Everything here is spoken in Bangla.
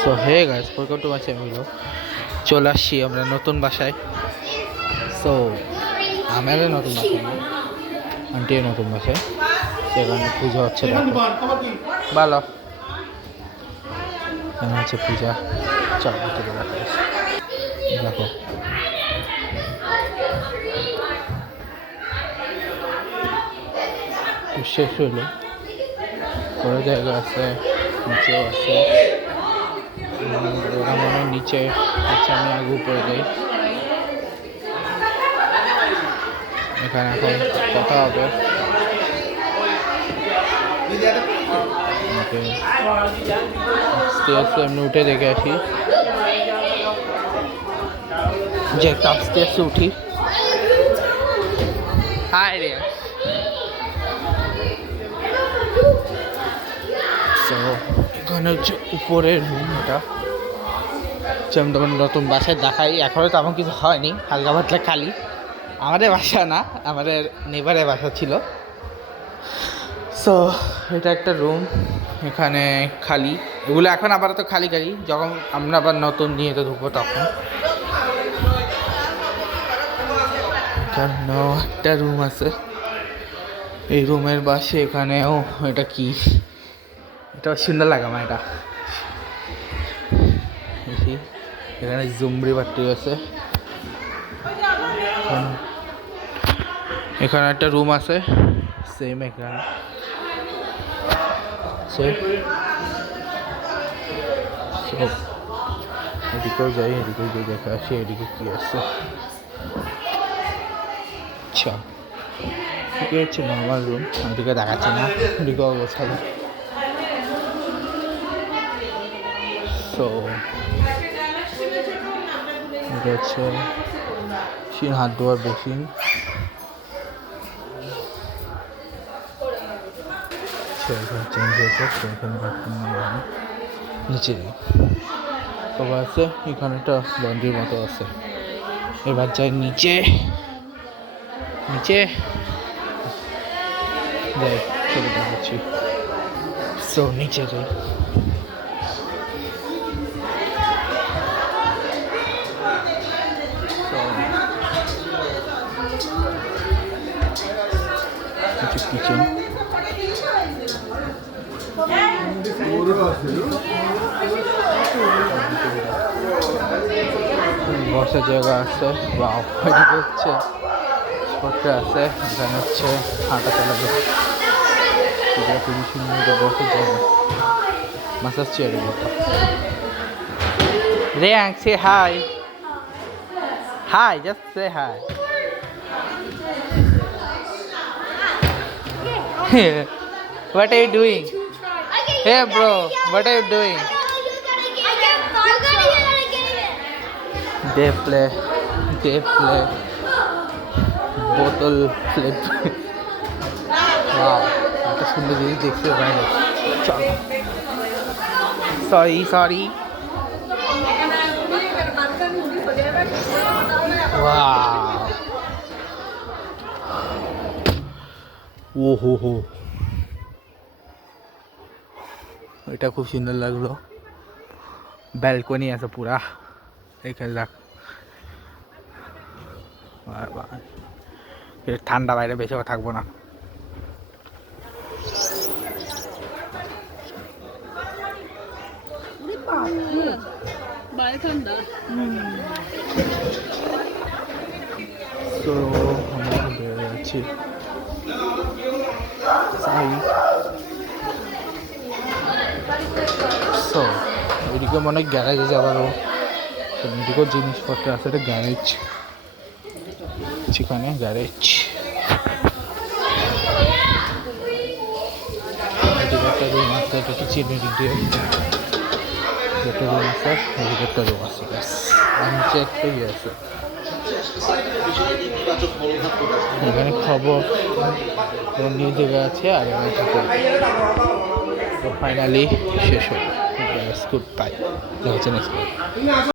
So hey guys, welcome to my channel. চলে আসছি আমরা নতুন বাসায়। সো আমাদের নতুন বাসায় না, আন্টির নতুন বাসায়। সেখানে পুজো হচ্ছে, দেখো ভালো। এখানে হচ্ছে পূজা, চল ভিতরে দেখো। শেষ হইলো, বড় জায়গা আছে, নিচেও আছে। ওরা মনে হয় নিচে আছে, আমি আগে উপরে যাই। এখানে এখন কথা হবে। এমনি উঠে দেখে আসি যে আপস্টেয়ার্সে উঠি। হাই রে, এখানে হচ্ছে উপরের রুম। এটা আমি তখন নতুন বাসায় দেখাই, এখনও তো আমার কিছু হয়নি, হালকা পাতলা খালি। আমাদের বাসা না, আমাদের নেবারের বাসা ছিল। সো এটা একটা রুম, এখানে খালি। এগুলো এখন আপাতত খালি খালি, যখন আমরা আবার নতুন নিয়ে তো ঢুকবো তখন। এখানেও একটা রুম আছে, এই রুমের পাশে এখানেও। এটা কি, এটা সুন্দর লাগে আমার। এটা এখানে জুমরি বাটি আছে। এখানে একটা রুম আছে সেম, এখানে এদিকেও যাই, এদিকেও যাই, দেখে আসি এদিকে কি আছে। আচ্ছা, এদিকে হচ্ছে নর্মাল রুম, ওদিকে দেখাচ্ছে না, এদিকেও গোছালো। সো এটা হচ্ছে হাত ধোয়ার বেসিন। চেঞ্জ হয়েছে, এখানে নিচে সবাই আছে। এখানে একটা লন্ড্রির মতো আছে। এবার যাই নিচে, নিচে যাই, চলে দেখাচ্ছি। সো নিচে যাই। কিচেন, বসার জায়গা আছে, বা হচ্ছে স্পটটা আছে। এখানে হচ্ছে হাঁটা চালাবে, খুবই সুন্দর বসার জায়গা। মাসাজ চেয়ারের মতো। Riyang, say hi. Hi, just say hi. What are you doing? Hey bro, what are you doing? They play bottle flip. Wow, এটা সুন্দর জিনিস দেখতে পাই না। চলো, সরি। ওহো, এটা খুব সুন্দর লাগলো। ব্যালকনি আছে পুরা, এখানে দেখ। ঠান্ডা, বাইরে বেশি থাকবো না। তো আমরা বেড়ে যাচ্ছি। সো এদিকে মনে হয় গ্যারেজে যাবারও, এদিকেও জিনিসপত্র আছে। এটা গ্যারেজ, সেখানে গ্যারেজ। এদিকে একটা রুম আছে, এটা কিচেন। এদিকে একটা রুম আছে, এদিকে একটা রুম আছে, ব্যাস। নিচে একটা ইয়ে আছে। এখানে খবর নিউজ জায়গা আছে, আর এখানে ঠাকুর। তো ফাইনালি শেষ হলো। গুড বাই, দেখা হচ্ছে নেক্সট।